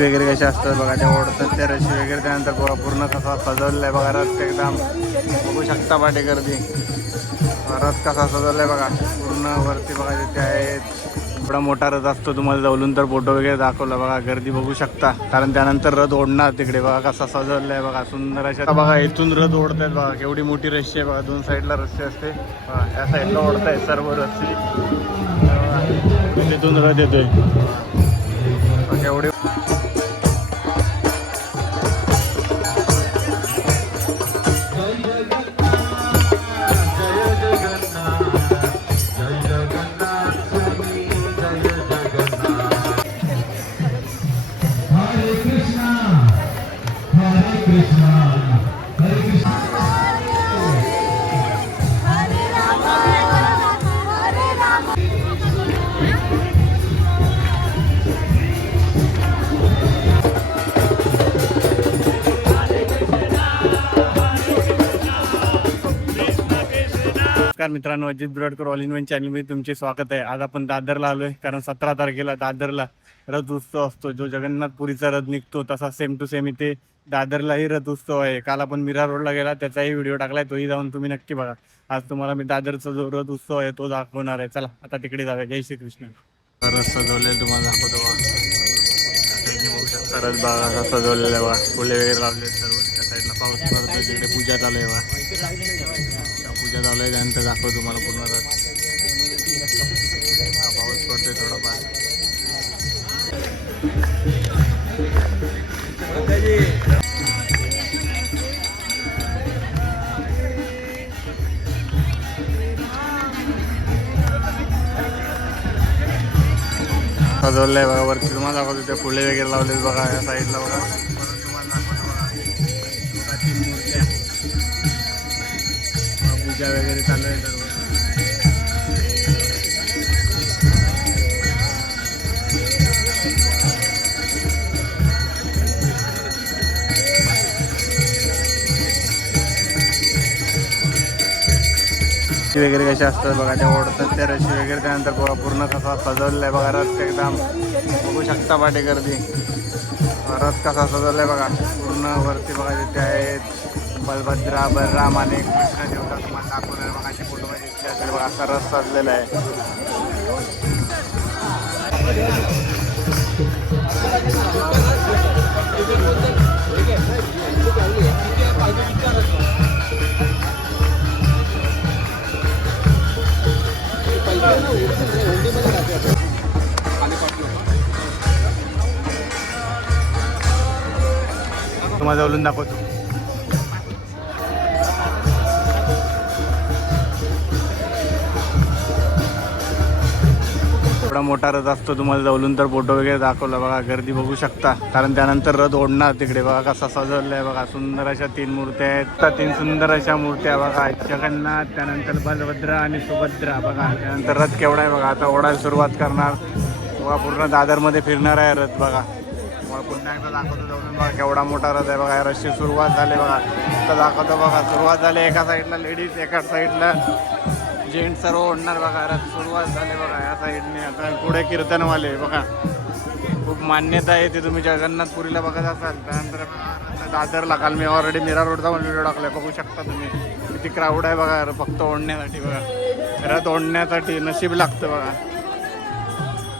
वगैरे कशा असतात बघा, त्या ओढतात त्या रशी वगैरे. त्यानंतर बघा पूर्ण कसा सजवलेला आहे बघा रथ एकदम, बघू शकता पाठी गर्दी. रथ कसा सजवलाय बघा पूर्ण वरती बघा. तिथे आहेत एवढा मोठा रथ असतो, तुम्हाला जवळून तर फोटो वगैरे दाखवला बघा. गर्दी बघू शकता, कारण त्यानंतर रथ ओढणार तिकडे बघा कसा सजवलाय बघा सुंदर अशा. बघा इथून रथ ओढतायत बघा, केवढी मोठी रस्सी आहे बघा. दोन साईडला रस्सी असते बघा, या साईडला ओढतायत सर्व रस्सी. तिथून रथ येतोय केवढी. मित्रांनो, अजित बिराडकर ऑल इन वन चॅनलमध्ये तुमचे स्वागत आहे. आज आपण दादरला आलोय, कारण 17 तारखेला दादरला रथ उत्सव असतो. जो जगन्नाथपुरीचा रथ निघतो तसा सेम टू सेम इथे दादरलाही रथ उत्सव आहे. काल आपण मीरा रोडला गेला, त्याचाही व्हिडिओ टाकलाय, तोही जाऊन तुम्ही नक्की बघा. आज तुम्हाला मी दादरचा जो रथ उत्सव आहे तो दाखवणार आहे. चला आता तिकडे जाऊया. जय श्री कृष्ण. रथ सजवलेला तुम्हाला दाखवतो बघा. बघू शकता रथ बघा सजवलेला आहे बघा, फुले वगैरे लावले सर्व. त्या साईडला पाऊस पडतोय, तिकडे पूजा चालू आहे बघा. पूजा चालू आहे, त्यानंतर दाखवतो तुम्हाला पूर्ण रथ. पाऊस पडतोय थोडाफार. सजवलंय बघा वरती, तुम्हाला दाखवतो. ते फुले वगैरे लावले बघा या साईडला बघा. पूजा वगैरे चालू आहे सर्व. वगैरे कशा असतात बघा, त्या ओढतात त्या रशी वगैरे. त्यानंतर बघा पूर्ण कसा सजवलेला आहे बघा रथ एकदम, बघू शकता पाठी गर्दी. रथ कसा सजवलाय बघा पूर्ण वरती बघा. तिथे आहेत बलभद्रा, बलराम आणि कृष्ण देवता तुम्हाला दाखवलेला बघा. अशी फोटो मध्ये बघा असा रथ सजलेला आहे. तुम्हाला जवळून दाखवतो. एवढा मोठा रथ असतो, तुम्हाला जवळून तर फोटो वगैरे दाखवला बघा. गर्दी बघू शकता, कारण त्यानंतर रथ ओढणार तिकडे बघा कसा सजवलाय बघा. सुंदर अशा 3 मूर्त्या आहेत, 3 सुंदर अशा मूर्त्या बघा. जगन्नाथ, त्यानंतर बलभद्र आणि सुभद्रा बघा. त्यानंतर रथ केवढा आहे बघा. आता ओढायला सुरुवात करणार बघा. पूर्ण दादरमध्ये फिरणार आहे रथ बघा. पुन्हा एकदा दाखवतो जाऊन बघा, केवढा मोठा रथ आहे बघा. रथची सुरुवात झाली बघा. आता दाखवतो बघा, सुरुवात झाली. एका साईडला लेडीज, एका साईडला जेंट्स सर्व ओढणार बघा. रथ सुरुवात झाली बघा या साईडने. आता पुढे कीर्तनवाले बघा. खूप मान्यता आहे ते, तुम्ही जगन्नाथपुरीला बघत असाल. त्यानंतर दादरला काल मी ऑलरेडी मीरा रोडचा पण व्हिडिओ टाकलाय, बघू शकता तुम्ही. किती क्राऊड आहे बघा फक्त ओढण्यासाठी बघा. रथ ओढण्यासाठी नशीब लागतं बघा.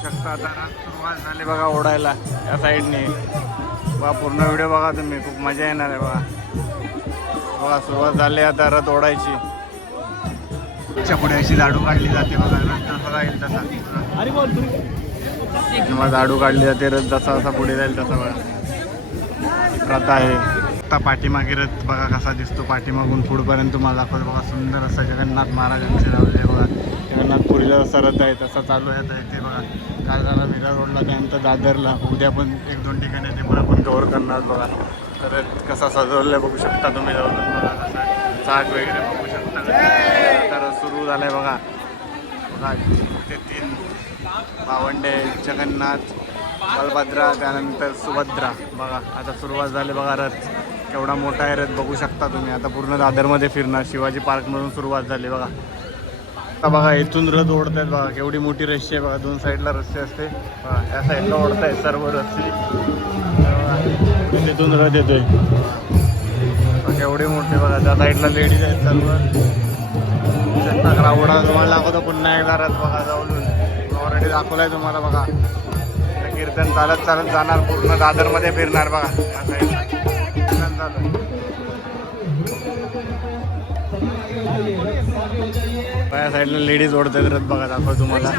शकता आता सुरुवात झाली बघा ओढायला या साईडने बघा. पूर्ण व्हिडिओ बघा तुम्ही, खूप मजा येणार आहे बघा. बघा सुरुवात झाली आता रथ ओढायची. पुढे अशी झाडू काढली जाते बघा. रथ जसा जाईल तसा झाडू काढली जाते. रथ जसा जसा पुढे जाईल तसा बघा प्रथा आहे. आता पाठीमागे रथ बघा कसा दिसतो. पाठीमागून पुढपर्यंत तुम्हाला दाखवतो बघा. सुंदर असं जगन्नाथ महाराजांचे लावले बघा. जगन्नाथपुरीला जसा रथ आहे तसा चालू आहे ते बघा. काल झाला मीरा रोडला, त्यानंतर दादरला. उद्या पण 1-2 ठिकाणी ते पण आपण कव्हर करणार बघा. तर कसा सजवलं बघू शकता तुम्ही जाऊन बघा. कसा चाक वगैरे बघू शकता. तर सुरू झालं आहे बघा. बघा ते 3 भावंडे, जगन्नाथ, बलभद्रा, त्यानंतर सुभद्रा बघा. आता सुरुवात झाली बघा. रथ केवढा मोठा आहे रथ बघू शकता तुम्ही. आता पूर्ण दादरमध्ये फिरणार. शिवाजी पार्कमधून सुरुवात झाली बघा. आता बघा इथून रथ ओढत आहेत बघा, केवढी मोठी रस्सी आहे बघा, दोन साईडला रस्सी असते बघा, या साईडला ओढत आहेत सर्व रस्सी, तिथून रथ येतोय केवढी मोठी बघा, त्या साईडला लेडीज आहेत सर्व. क्राऊड तुम्हाला दाखवतो पुन्हा एकदा रथ बघा जाऊन, ऑलरेडी दाखवलाय तुम्हाला बघा. कीर्तन चालत चालत जाणार, पूर्ण दादरमध्ये फिरणार बघा, या साईडला कीर्तन चालू. या साईडला लेडीज ओढतात रथ बघा, दाखव तुम्हाला.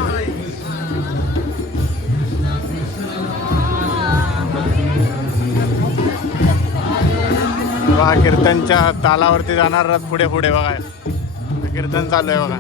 बघा कीर्तनच्या तालावरती जाणार रथ, पुढे पुढे बघा कीर्तन चालू आहे बघा.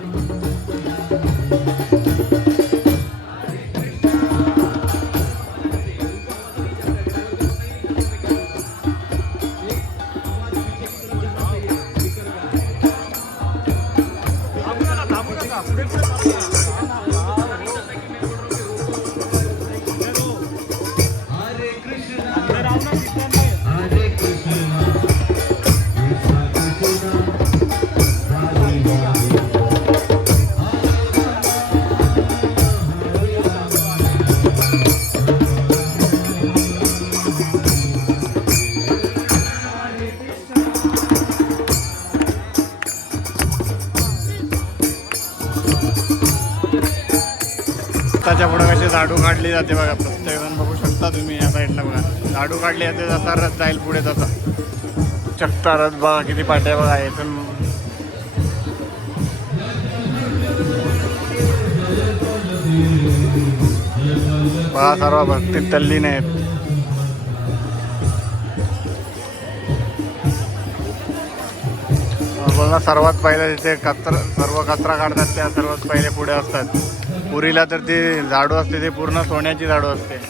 रथाच्या पुढे कशी झाडू काढली जाते बघा, प्रत्येकजण बघू शकता तुम्ही या साईडला बघा, झाडू काढली जाते, जसा रथ जाईल पुढे तसा. चक्ता रथ बघा किती पाट्या बघा, इथून बघा सर्व भक्तीत तल्लीन आहेत. बघा सर्वात पहिले तिथे सर्व कचरा काढतात, त्या सर्वात पहिले पुढे असतात. पुरीला तर ती झाडू असते, ती पूर्ण सोन्याची झाडू असते.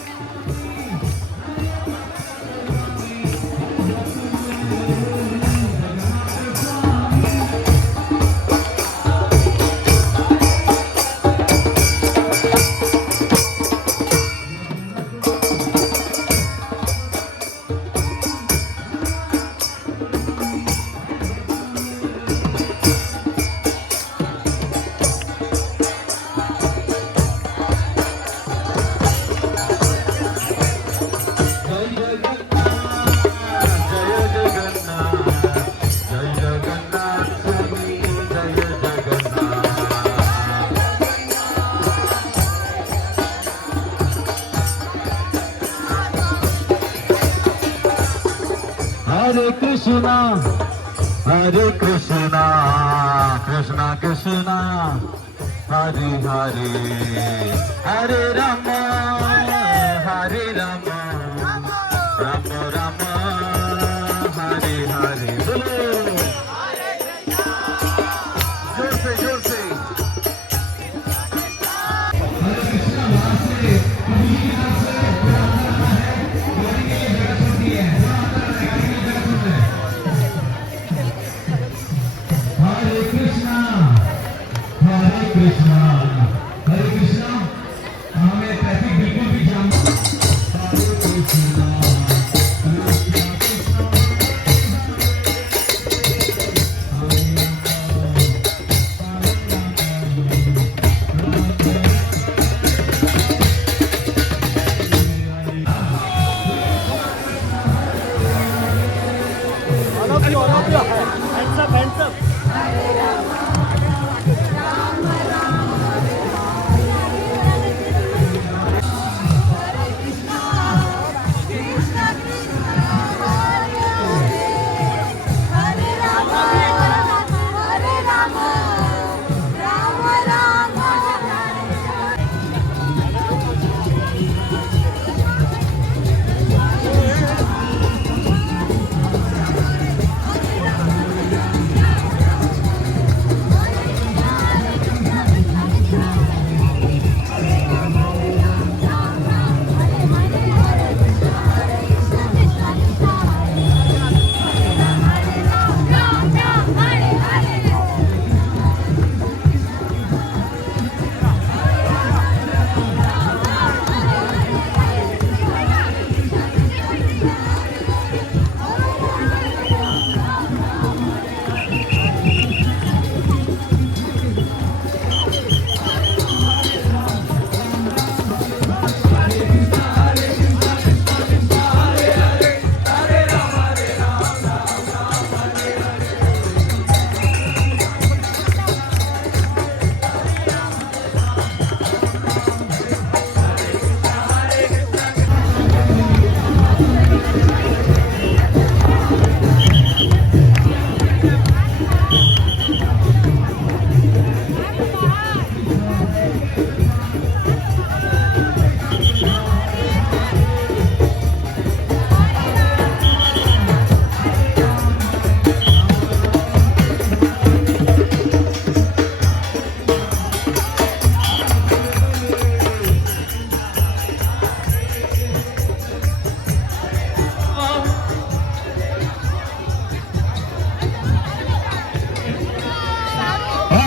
Hare Krishna, Hare Krishna, Krishna Krishna, Hare Hare, Hare Rama, Hare Rama, Rama Rama, Hare Hare. जोर से जोर से.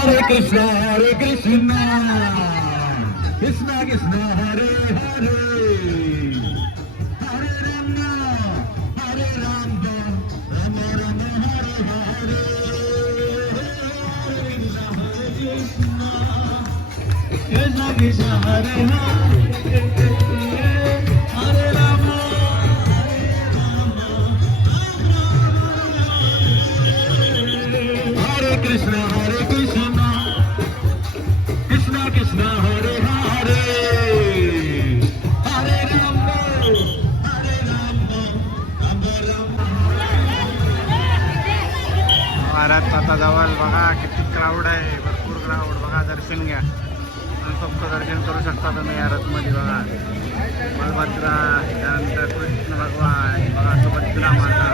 Hare Krishna, Krishna Krishna, Hare Hare, Hare Rama, Hare Rama, Rama Rama, Hare Hare, Krishna Krishna, Hare Hare, Hare Rama, Hare Krishna, Krishna Krishna, Hare Hare, Hare Rama, Hare Rama, Rama Rama. Maharaj आता जवळ बघा किती crowd आहे, भरपूर crowd बघा. दर्शन घ्या आणि फक्त दर्शन करू शकता तुम्ही या रथमध्ये. बघा बलभद्रा, त्यानंतर कृष्ण भगवान, बघा सुभद्रा माता,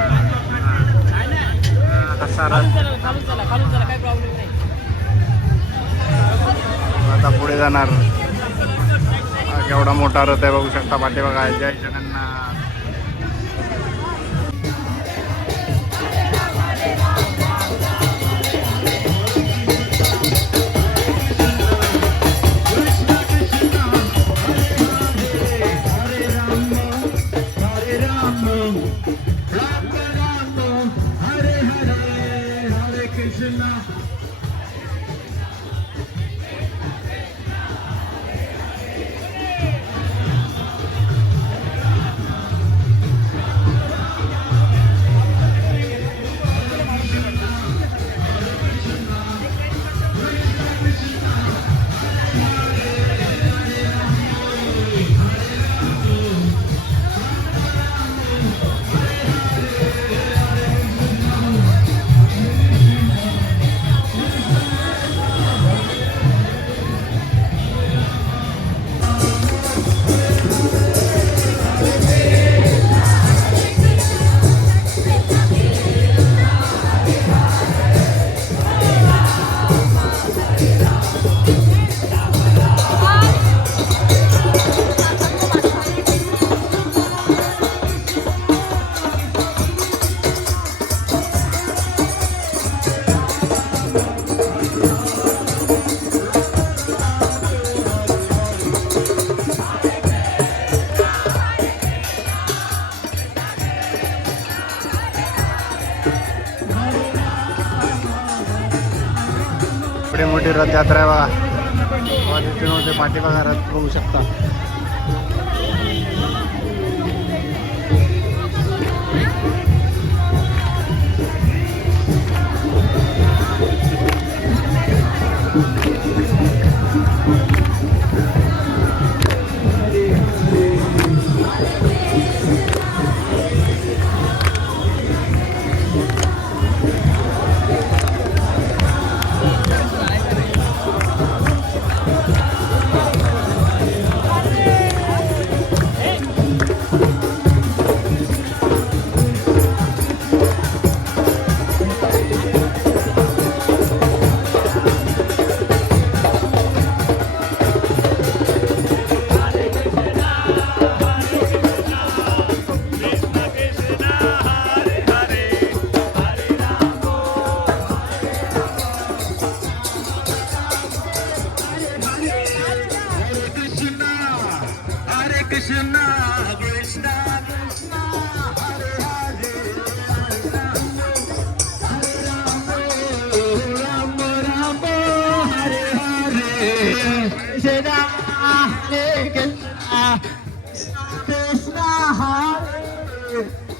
कसा रथ. आता पुढे जाणार. केवढा मोठा रथ आहे बघू शकता पाठी. बघा जय जगन्नाथ. एवढी मोठी रथयात्रा आहे बघा. तिथून होते पाठीमागा रथ बघू शकता.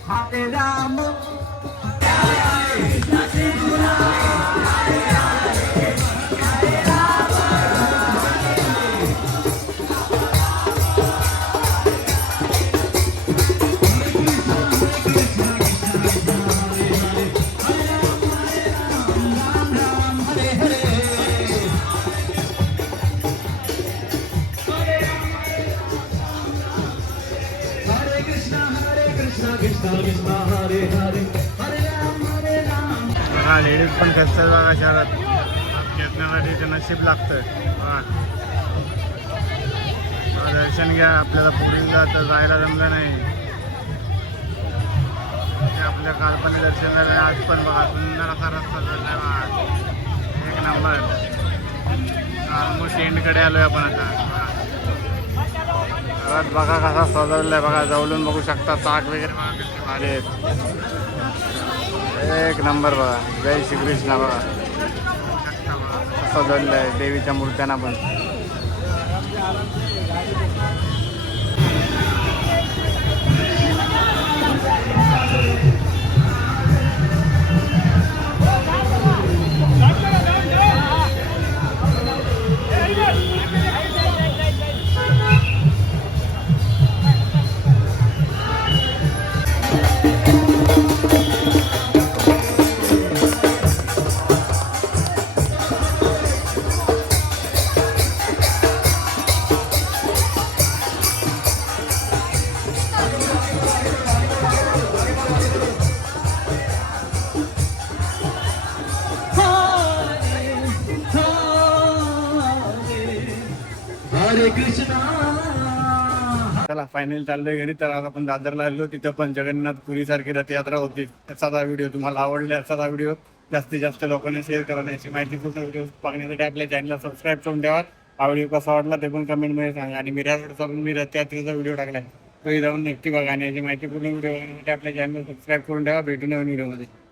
Hare Rama. बघा लेडीज पण खेचतात बघा शहरात. खेचण्यासाठी ते नशीब लागतं. दर्शन घ्या. आपल्याला पुढील तर जायला जमलं नाही. आपल्या काल्पनिक दर्शन झालं. आज पण बघा सुंदर असा रस्ता चाललाय बघा. एक नंबर. ऑलमोस्ट एंडकडे आलोय आपण आता. परत बघा कसा सजवलाय बघा, जवळून बघू शकता. चाक वगैरे बघा कसे भारी आहेत. एक नंबर बघा. जय श्रीकृष्ण बघा. सजवलेलं आहे देवीच्या मूर्त्यांना पण. हरे कृष्णा. चला फायनल चाललोय घरी. तर आज आपण दादरला आलो, तिथं पण जगन्नाथपुरी सारखी रथयात्रा होती. त्याचा व्हिडिओ तुम्हाला आवडला, असा व्हिडिओ जास्तीत जास्त लोकांना शेअर करा. याची माहितीपूर्ण व्हिडिओ बघण्यासाठी आपल्या चॅनलला सबस्क्राईब करून ठेवा. हा व्हिडिओ कसा वाटला ते पण कमेंटमध्ये सांगा. आणि मिराजचा पण मी रथयात्रेचा व्हिडिओ टाकलाय, तो जाऊन नक्की बघा. आणि याची माहितीपूर्ण व्हिडिओ बघण्यासाठी आपल्या चॅनलला सबस्क्राईब करून ठेवा. भेटू नवीन व्हिडिओमध्ये.